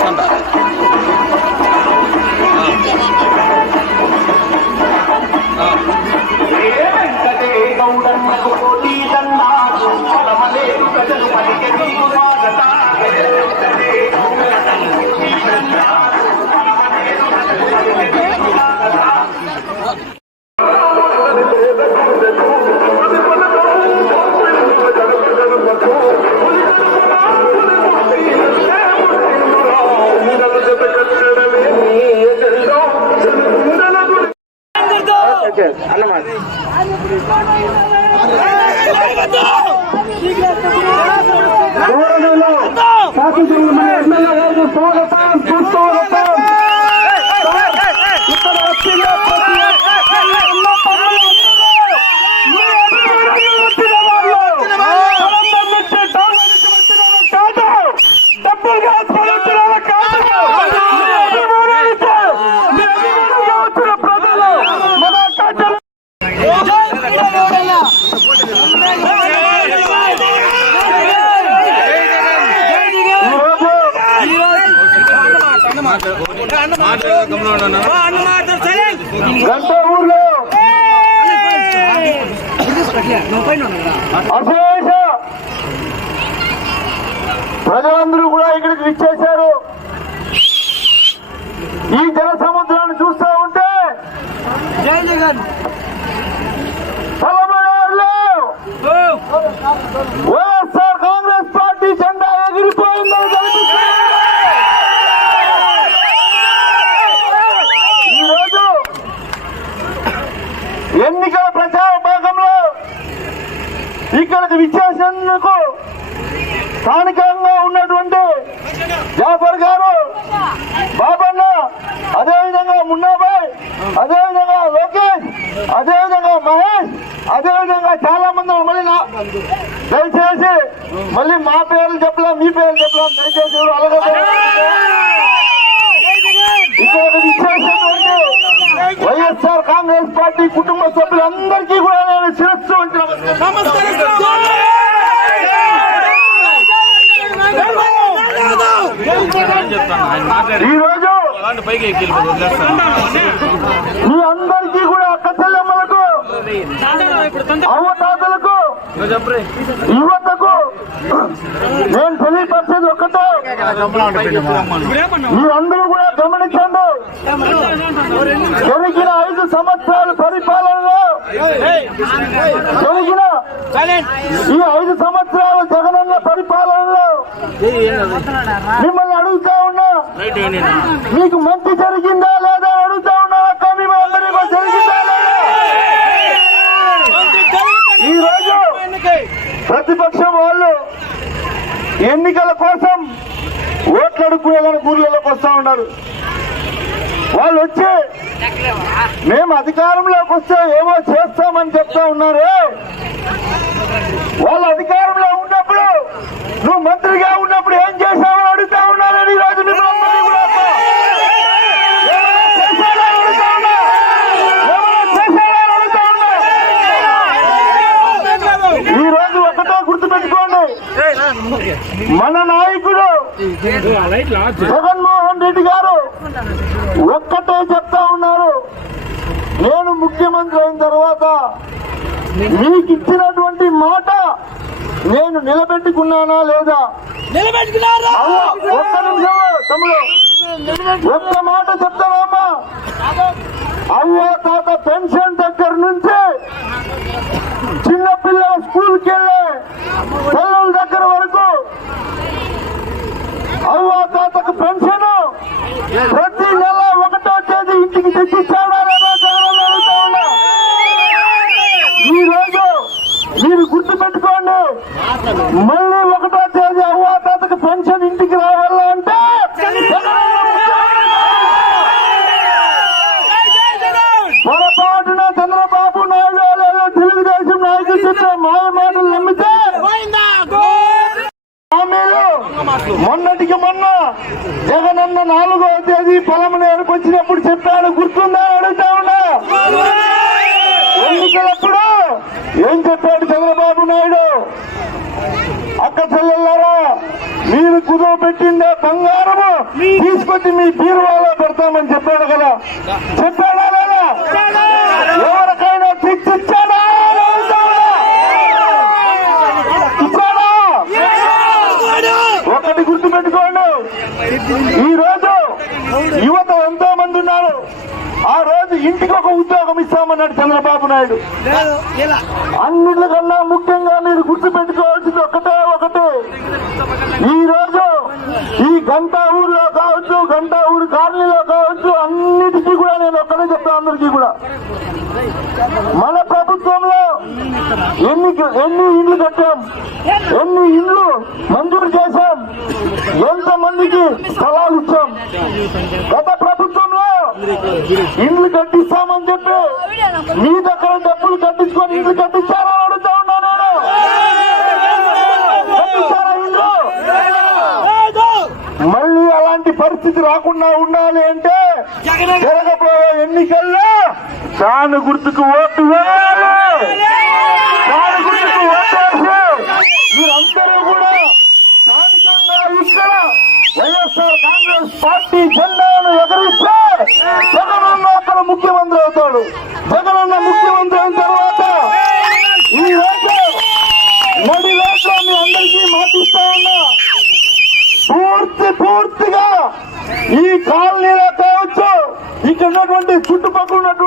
from that. Gracias. Habla más. ¡Dórenlo! ¡Saco su mano! గంట ఊర్లో. అశేష ప్రజలందరూ కూడా ఇక్కడికి విచ్చేశారు. ఈ జన సముద్రాన్ని చూస్తూ ఉంటే పలమనేరులో వైఎస్ఆర్ కాంగ్రెస్ పార్టీ జెండా ఎగిరిపోయిందని కనిపిస్తుంది ఈరోజు ఎన్నికల ప్రచార భాగంలో ఇక్కడికి విచ్చేసేందుకు స్థానికంగా ఉన్నటువంటి జాఫర్ గారు బాబన్న అదేవిధంగా మున్నాబాయ్ అదేవిధంగా లోకేష్ అదేవిధంగా మహేష్ అదేవిధంగా చాలా మంది. మళ్ళీ దయచేసి మళ్ళీ మా పేర్లు చెప్పలేం మీ పేర్లు చెప్పలేం. దయచేసి అలగదు ఇక్కడ కాంగ్రెస్ పార్టీ కుటుంబ సభ్యులందరికీ కూడా నేను శిరస్సు వంచి చెప్తాను ఆయన మాట్లాడి ఈ రోజు అలాంటి పైకి ఎక్కి వదిలేస్తాను మీ అందరికీ కూడా అక్క చెల్లెమ్మలకు అవ్వతాతలకు యువతకు నేను తెలియపరిచేది ఒక్కటే. మీరందరూ కూడా గమనించండి. జరిగిన ఐదు సంవత్సరాల పరిపాలనలో జరిగిన ఈ ఐదు సంవత్సరాల జగనన్న పరిపాలనలో మిమ్మల్ని అడుగుతా ఉన్నా. మీకు మంచి జరిగిందా లేదా అడుగుతా ఉన్నా అక్క. మిమ్మల్ని జరిగిందా లేదా? ఈ రోజు ప్రతిపక్షం వాళ్ళు ఎన్నికల కోసం ఓట్లు అడుక్కునేదానికి ఊర్లలోకి వస్తా ఉన్నారు. వాళ్ళు వచ్చి మేము అధికారంలోకి వస్తే ఏమో చేస్తామని చెప్తా ఉన్నారు. వాళ్ళు అధికారంలో ఉన్నప్పుడు నువ్వు మంత్రిగా ఉన్నప్పుడు ఏం చేశావని అడుగుతా ఉన్నారని ఈ రోజు మిమ్మల్ని అందరినీ కూడా అక్క. ఏమైనా చేశారా అని అడుగుతా ఉన్నా. ఏమైనా చేశారా అని అడుగుతా ఉన్నా. ఈ రోజు ఒకటే గుర్తుపెట్టుకోండి మన నాయకుడు జగన్మోహన్ రెడ్డి గారు ఒక్కటే చెప్తా ఉన్నారు. నేను ముఖ్యమంత్రి అయిన తర్వాత మీకు ఇచ్చినటువంటి మాట నేను నిలబెట్టుకున్నానా లేదా? ఒక్క మాట చెప్తావమ్మా అవ్వ తాత పెన్షన్ దగ్గర నుంచి చిన్న పిల్లల స్కూల్కి వెళ్ళే పిల్లల దగ్గర వరకు అవ్వ తాతకు పెన్షన్ ప్రతి నెల ఒకటో తేదీ ఇంటికి తెచ్చిస్తాడా లేదా ఈ రోజు మీరు గుర్తు పెట్టుకోండి మళ్ళీ ఒకటో తేదీ అవ్వాతకు పెన్షన్ ఇంటికి రావాలంటే పొరపాటున చంద్రబాబు నాయుడు లేదా తెలుగుదేశం నాయకులు చెప్పే మాయ మాటలు మొన్నటికి మొన్న జగనన్న నాలుగో తేదీ పొలమనేరుకు వచ్చినప్పుడు చెప్పాడు గుర్తుందా అడుగుతా ఉన్నా? ఎన్నికలప్పుడు ఏం చెప్పాడు చంద్రబాబు నాయుడు? అక్క చెల్లెళ్ళారా మీరు కుదువ పెట్టిందే బంగారము తీసుకొచ్చి మీ బీరువాలో పెడతామని చెప్పాడు కదా. చెప్పాడా లేదా ఎవరికైనా ఫిక్స్ ఇచ్చాడా అని అడుగుతా ఉన్నా. ఇచ్చాడా ఒకటి గుర్తు పెట్టుకోండి ఈ రోజు యువత ఎంతో మంది ఉన్నారు. ఆ రోజు ఇంటికి ఒక ఉద్యోగం ఇస్తామన్నాడు చంద్రబాబు నాయుడు. అన్నిటికన్నా ముఖ్యంగా మీరు గుర్తు పెట్టుకోవాల్సింది ఒకటే ఒకటి ఈ రోజు ఈ గంటా ఊరిలో కావచ్చు గంటా ఊరి కాలనీలో కావచ్చు అన్నిటికీ కూడా నేను ఒక్కనే చెప్తాను అందరికీ కూడా. మన ప్రభుత్వంలో ఎన్ని ఎన్ని ఇండ్లు కట్టాం ఎన్ని ఇండ్లు మంజూరు చేశాం ఎంత మందికి స్థలాలు ఇచ్చాం? గత ప్రభుత్వంలో ఇండ్లు కట్టిస్తామని చెప్పి మీ దగ్గర డబ్బులు కట్టించుకొని ఇండ్లు కట్టించారా అడుగుతా ఉన్నా నేను. కట్టించారా ఇండ్లు? మళ్ళీ అలాంటి పరిస్థితి రాకుండా ఉండాలి అంటే జరగబోయే ఎన్నికల్లో దాని గుర్తుకు ఓటు వేయాలి దాని గుర్తుకు ఓటేసి మీరందరూ కూడా స్థానికంగా ఇక్కడ వైఎస్ఆర్ కాంగ్రెస్ పార్టీ జెండాను ఎగరిస్తే జగనన్న అక్కడ ముఖ్యమంత్రి అవుతాడు. జగనన్న ముఖ్యమంత్రి అయిన తర్వాత ఈ రోజు నడి రోజులో మీ అందరికీ మాటిస్తా ఉన్నా. పూర్తి పూర్తిగా ఈ కాలనీలో కావచ్చు. ఇక్కడ ఉన్నటువంటి చుట్టుపక్కల ఉన్నటువంటి